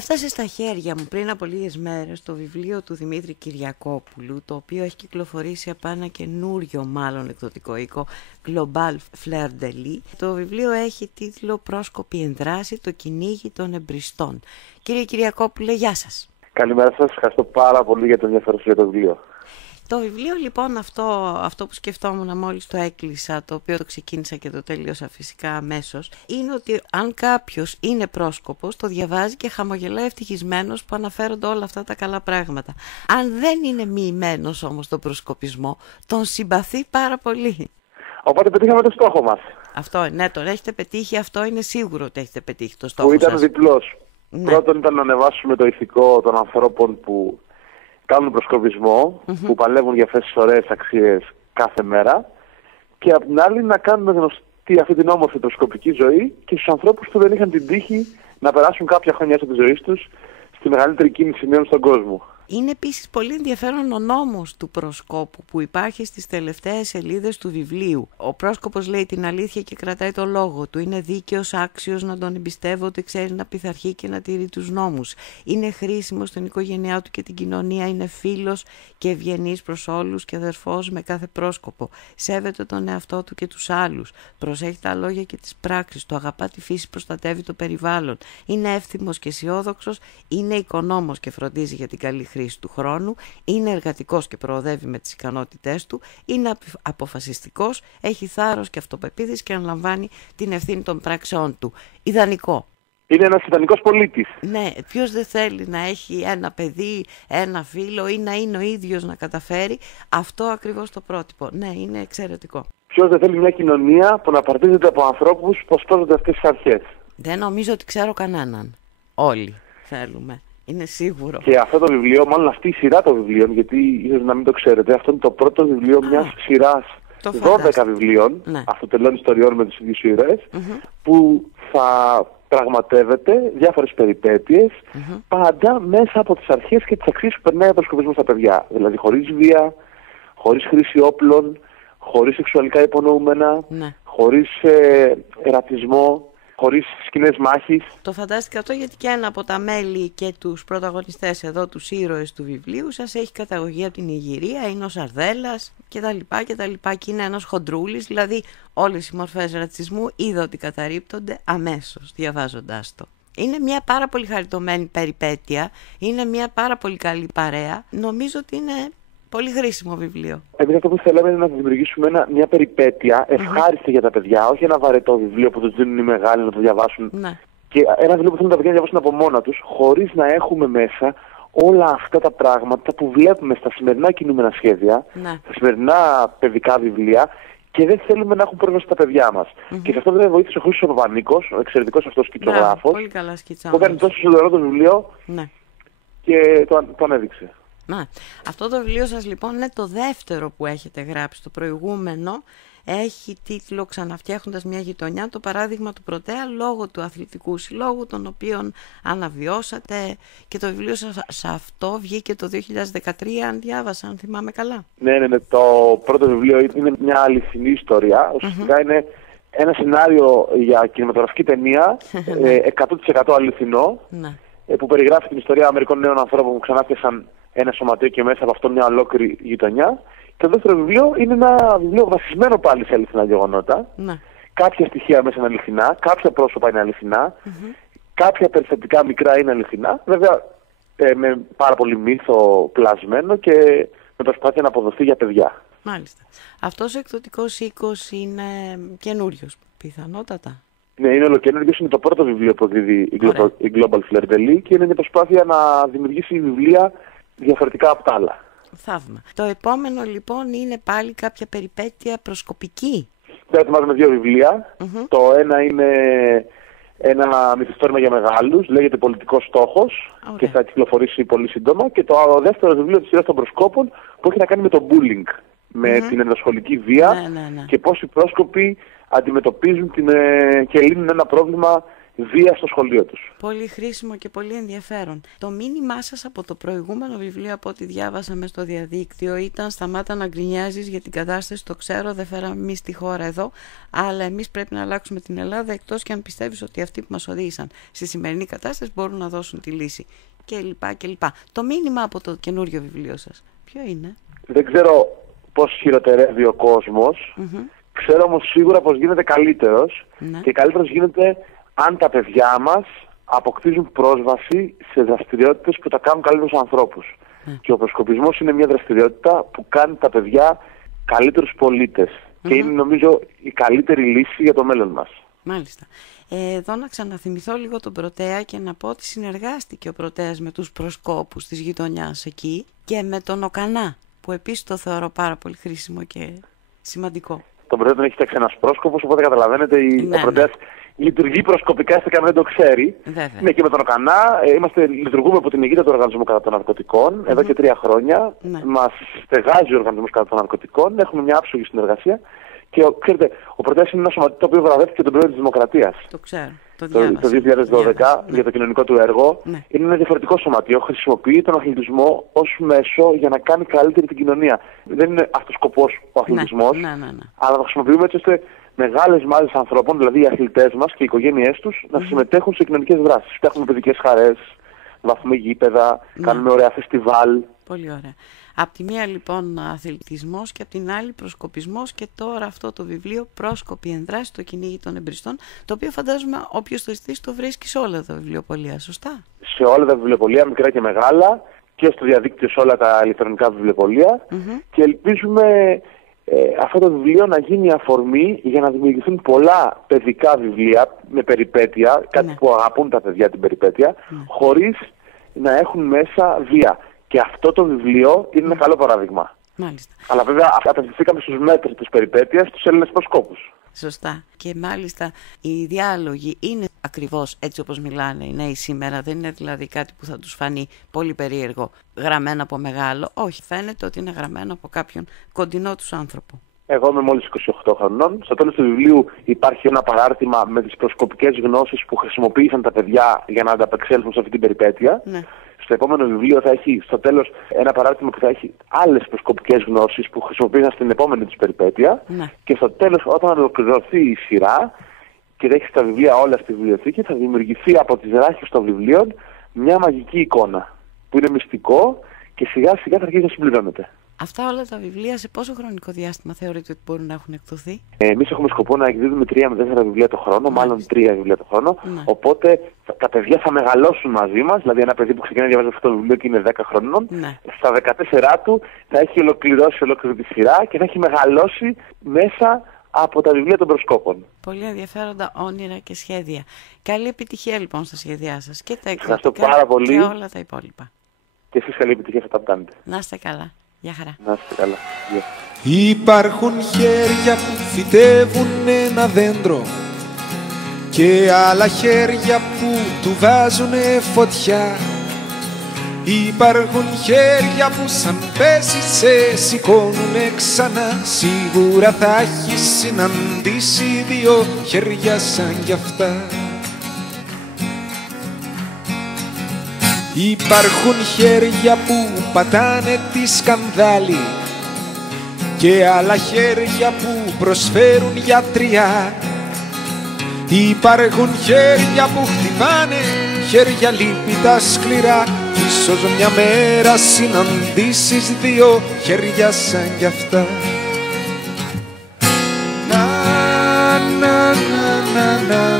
Έφτασε στα χέρια μου πριν από λίγες μέρες το βιβλίο του Δημήτρη Κυριακόπουλου, το οποίο έχει κυκλοφορήσει από ένα καινούριο μάλλον εκδοτικό οίκο, Global Fleur de Lis. Το βιβλίο έχει τίτλο «Πρόσκοποι εν δράση, το κυνήγι των εμπριστών». Κύριε Κυριακόπουλε, γεια σας. Καλημέρα σας, ευχαριστώ πάρα πολύ για το ενδιαφέρον για το βιβλίο. Το βιβλίο λοιπόν αυτό που σκεφτόμουν μόλις το έκλεισα, το οποίο το ξεκίνησα και το τελείωσα φυσικά αμέσως, είναι ότι αν κάποιος είναι πρόσκοπος, το διαβάζει και χαμογελάει ευτυχισμένος που αναφέρονται όλα αυτά τα καλά πράγματα. Αν δεν είναι μοιημένος όμως τον προσκοπισμό, τον συμπαθεί πάρα πολύ. Οπότε πετύχαμε το στόχο μας. Αυτό, ναι, τον έχετε πετύχει, αυτό είναι σίγουρο ότι έχετε πετύχει το στόχο που ήταν σας. διπλός. Ναι. Πρώτον ήταν να ανεβάσουμε το ηθικό των ανθρώπων που κάνουν προσκοπισμό, που παλεύουν για αυτές τις ωραίες αξίες κάθε μέρα, και απ' την άλλη να κάνουμε γνωστή αυτή την όμορφη προσκοπική ζωή και στους ανθρώπους που δεν είχαν την τύχη να περάσουν κάποια χρόνια από τη ζωή τους στη μεγαλύτερη κίνηση νέων στον κόσμο. Είναι επίσης πολύ ενδιαφέρον ο νόμος του προσκόπου που υπάρχει στις τελευταίες σελίδες του βιβλίου. Ο πρόσκοπος λέει την αλήθεια και κρατάει το λόγο του. Είναι δίκαιος, άξιος, να τον εμπιστεύονται, ξέρει να πειθαρχεί και να τηρεί τους νόμους. Είναι χρήσιμος στην οικογένειά του και την κοινωνία. Είναι φίλος και ευγενής προς όλους και αδερφός με κάθε πρόσκοπο. Σέβεται τον εαυτό του και τους άλλους. Προσέχει τα λόγια και τις πράξεις του. Αγαπά τη φύση, προστατεύει το περιβάλλον. Είναι εύθυμος και αισιόδοξος. Είναι οικονόμος και φροντίζει για την καλή χρήση του χρόνου, είναι εργατικός και προοδεύει με τις ικανότητές του, είναι αποφασιστικός, έχει θάρρος και αυτοπεποίθηση και αναλαμβάνει την ευθύνη των πράξεών του. Ιδανικό. Είναι ένας ιδανικός πολίτης. Ναι, ποιος δεν θέλει να έχει ένα παιδί, ένα φίλο ή να είναι ο ίδιος να καταφέρει αυτό ακριβώς το πρότυπο. Ναι, είναι εξαιρετικό. Ποιος δεν θέλει μια κοινωνία που να παρτίζεται από ανθρώπους που σπρώζονται αυτές τις αρχές. Δεν νομίζω ότι ξέρω κανέναν. Όλοι θέλουμε. Είναι σίγουρο. Και αυτό το βιβλίο, μάλλον αυτή η σειρά των βιβλίων, γιατί ίσως να μην το ξέρετε, αυτό είναι το πρώτο βιβλίο μιας σειράς 12 βιβλίων, αυτοτελών ιστοριών με τους ίδιους ήρωες, που θα πραγματεύεται διάφορες περιπέτειες, πάντα μέσα από τις αρχές και τις αξίες που περνάει ο προσκοπισμός στα παιδιά. Δηλαδή χωρίς βία, χωρίς χρήση όπλων, χωρίς σεξουαλικά υπονοούμενα, χωρίς ρατσισμό, χωρίς σκηνές μάχης. Το φαντάστηκα αυτό γιατί και ένα από τα μέλη και τους πρωταγωνιστές εδώ, τους ήρωες του βιβλίου σας, έχει καταγωγή από την Ιγυρία, είναι ο Σαρδέλας κτλ. Και είναι ένας χοντρούλης, δηλαδή όλες οι μορφές ρατσισμού είδα ότι καταρρίπτονται αμέσως διαβάζοντάς το. Είναι μια πάρα πολύ χαριτωμένη περιπέτεια, είναι μια πάρα πολύ καλή παρέα, νομίζω ότι είναι πολύ χρήσιμο βιβλίο. Εμείς αυτό που θέλαμε είναι να δημιουργήσουμε μια περιπέτεια ευχάριστη για τα παιδιά, όχι ένα βαρετό βιβλίο που τους δίνουν οι μεγάλοι να το διαβάσουν. Και ένα βιβλίο που θέλουν τα παιδιά να διαβάσουν από μόνα τους, χωρίς να έχουμε μέσα όλα αυτά τα πράγματα που βλέπουμε στα σημερινά κινούμενα σχέδια, στα σημερινά παιδικά βιβλία, και δεν θέλουμε να έχουν πρόσβαση στα παιδιά μας. Και σε αυτό βέβαια βοήθησε ο Χρήστος Βανίκος, ο εξαιρετικός αυτός σκητσογράφος, που έκανε τόσο σοβαρό το βιβλίο και το ανέδειξε. Αυτό το βιβλίο σας λοιπόν είναι το δεύτερο που έχετε γράψει. Το προηγούμενο έχει τίτλο «Ξαναφτιάχνοντας μια γειτονιά», το παράδειγμα του Πρωτέα λόγω του αθλητικού συλλόγου, τον οποίον αναβιώσατε, και το βιβλίο σας αυτό βγήκε το 2013, αν διάβασα, αν θυμάμαι καλά. Ναι, το πρώτο βιβλίο είναι μια αληθινή ιστορία. Ουσιαστικά είναι ένα σενάριο για κινηματογραφική ταινία, 100% αληθινό, που περιγράφει την ιστορία μερικών νέων ανθρώπων που ξανάφτιασαν ένα σωματείο και μέσα από αυτό μια ολόκληρη γειτονιά. Και το δεύτερο βιβλίο είναι ένα βιβλίο βασισμένο πάλι σε αληθινά γεγονότα. Κάποια στοιχεία μέσα είναι αληθινά, κάποια πρόσωπα είναι αληθινά, κάποια περιστατικά μικρά είναι αληθινά. Βέβαια με πάρα πολύ μύθο πλασμένο και με προσπάθεια να αποδοθεί για παιδιά. Μάλιστα. Αυτός ο εκδοτικός οίκος είναι καινούριος, πιθανότατα. Ναι, είναι ολοκαινούργιος, είναι το πρώτο βιβλίο που δίδει η Global Fleur de Lis και είναι μια προσπάθεια να δημιουργήσει βιβλία διαφορετικά από τα άλλα. Θαύμα. Το επόμενο λοιπόν είναι πάλι κάποια περιπέτεια προσκοπική. Τώρα ετοιμάζουμε δύο βιβλία. Το ένα είναι ένα μυθιστόρημα για μεγάλους, λέγεται «Πολιτικός στόχος» και θα κυκλοφορήσει πολύ σύντομα. Και το δεύτερο βιβλίο της σειράς των προσκόπων που έχει να κάνει με το bullying, με την ενδοσχολική βία και πώς οι πρόσκοποι αντιμετωπίζουν και λύνουν ένα πρόβλημα βία στο σχολείο τους. Πολύ χρήσιμο και πολύ ενδιαφέρον. Το μήνυμά σας από το προηγούμενο βιβλίο, από ό,τι διάβασα μες στο διαδίκτυο, ήταν «Σταμάτα να γκρινιάζεις για την κατάσταση, το ξέρω, δεν φέραμε εμείς τη χώρα εδώ, αλλά εμείς πρέπει να αλλάξουμε την Ελλάδα, εκτός και αν πιστεύεις ότι αυτοί που μας οδήγησαν στη σημερινή κατάσταση μπορούν να δώσουν τη λύση». Και το μήνυμα από το καινούριο βιβλίο σας, ποιο είναι? Δεν ξέρω πώς χειροτερεύει ο κόσμος. Ξέρω όμως σίγουρα πως γίνεται καλύτερος, και καλύτερος γίνεται αν τα παιδιά μας αποκτήσουν πρόσβαση σε δραστηριότητες που τα κάνουν καλύτερους ανθρώπους. Και ο προσκοπισμός είναι μια δραστηριότητα που κάνει τα παιδιά καλύτερους πολίτες και είναι, νομίζω, η καλύτερη λύση για το μέλλον μας. Μάλιστα. Εδώ να ξαναθυμηθώ λίγο τον Πρωτέα και να πω ότι συνεργάστηκε ο Πρωτέας με τους προσκόπους της γειτονιάς εκεί και με τον Οκανά, που επίσης το θεωρώ πάρα πολύ χρήσιμο και σημαντικό. Τον Πρωτέα τον έχει φτιάξει ένας πρόσκοπος, οπότε καταλαβαίνετε, ο Πρωτέας λειτουργεί προσκοπικά, έστω και αν δεν το ξέρει. Ναι, και με τον Οκανά λειτουργούμε από την αιγίδα του Οργανισμού κατά των Ναρκωτικών εδώ και 3 χρόνια. Μας στεγάζει ο Οργανισμός κατά των Ναρκωτικών, έχουμε μια άψογη συνεργασία. Και ξέρετε, ο Πρωτέας είναι ένα σωματείο το οποίο βραβεύτηκε τον Πρόεδρο της Δημοκρατίας. Το ξέρω. Το 2012 για το κοινωνικό του έργο. Είναι ένα διαφορετικό σωματείο. Χρησιμοποιεί τον αθλητισμό ως μέσο για να κάνει καλύτερη την κοινωνία. Δεν είναι αυτός ο σκοπός ο αθλητισμός, αλλά το χρησιμοποιούμε έτσι ώστε μεγάλες μάζες ανθρώπων, δηλαδή οι αθλητές μας και οι οικογένειές τους, να συμμετέχουν σε κοινωνικές δράσεις. Φτιάχνουμε παιδικές χαρές, βάφουμε γήπεδα, κάνουμε ωραία φεστιβάλ. Πολύ ωραία. Απ' τη μία λοιπόν αθλητισμός και απ' την άλλη προσκοπισμός, και τώρα αυτό το βιβλίο «Πρόσκοποι εν δράση, το κυνήγι των εμπριστών», το οποίο φαντάζομαι όποιος το ζητήσει το βρίσκει σε όλα τα βιβλιοπωλεία, σωστά? Σε όλα τα βιβλιοπωλεία, μικρά και μεγάλα, και στο διαδίκτυο σε όλα τα ηλεκτρονικά βιβλιοπωλεία, και ελπίζουμε αυτό το βιβλίο να γίνει αφορμή για να δημιουργηθούν πολλά παιδικά βιβλία με περιπέτεια, κάτι που αγαπούν τα παιδιά, την περιπέτεια, χωρίς να έχουν μέσα βία. Και αυτό το βιβλίο είναι ένα καλό παράδειγμα. Μάλιστα. Αλλά βέβαια απευθυνθήκαμε στους μέτρους της περιπέτειας, στους Έλληνες προσκόπους. Σωστά. Και μάλιστα οι διάλογοι είναι ακριβώς έτσι όπως μιλάνε οι νέοι σήμερα. Δεν είναι δηλαδή κάτι που θα τους φανεί πολύ περίεργο, γραμμένο από μεγάλο. Όχι, φαίνεται ότι είναι γραμμένο από κάποιον κοντινό τους άνθρωπο. Εγώ είμαι μόλις 28 χρονών. Στο τέλος του βιβλίου υπάρχει ένα παράρτημα με τις προσκοπικές γνώσεις που χρησιμοποίησαν τα παιδιά για να ανταπεξέλθουν σε αυτή την περιπέτεια. Στο επόμενο βιβλίο θα έχει στο τέλος ένα παράρτημα που θα έχει άλλες προσκοπικές γνώσεις που χρησιμοποίησαν στην επόμενη τους περιπέτεια. Και στο τέλος, όταν ολοκληρωθεί η σειρά και θα έχει τα βιβλία όλα στη βιβλιοθήκη, θα δημιουργηθεί από τις ράχες των βιβλίων μια μαγική εικόνα που είναι μυστικό και σιγά σιγά θα αρχίσει να συμπληρώνεται. Αυτά όλα τα βιβλία σε πόσο χρονικό διάστημα θεωρείτε ότι μπορούν να έχουν εκδοθεί? Εμείς έχουμε σκοπό να εκδίδουμε 3 με 4 βιβλία το χρόνο, μάλλον 3 βιβλία το χρόνο. Οπότε τα παιδιά θα μεγαλώσουν μαζί μας. Δηλαδή, ένα παιδί που ξεκινάει να διαβάζει αυτό το βιβλίο και είναι 10 χρονών, στα 14 του θα έχει ολοκληρώσει ολόκληρη τη σειρά και θα έχει μεγαλώσει μέσα από τα βιβλία των προσκόπων. Πολύ ενδιαφέροντα όνειρα και σχέδια. Καλή επιτυχία λοιπόν στα σχέδιά σας και τα εκδοτικά και όλα τα υπόλοιπα. Και εσείς καλή επιτυχία σε αυτά που κάνετε. Να είστε καλά. Γεια χαρά. Να είστε καλά. Υπάρχουν χέρια που φυτεύουν ένα δέντρο και άλλα χέρια που του βάζουνε φωτιά. Υπάρχουν χέρια που σαν πέσει σε σηκώνουνε ξανά. Σίγουρα θα έχεις συναντήσει 2 χέρια σαν κι αυτά. Υπάρχουν χέρια που πατάνε τη σκανδάλη και άλλα χέρια που προσφέρουν γιατριά. Υπάρχουν χέρια που χτυπάνε, χέρια λύπητα σκληρά. Κι ίσως μια μέρα συναντήσεις 2 χέρια σαν κι αυτά. Να, να, να, να, να.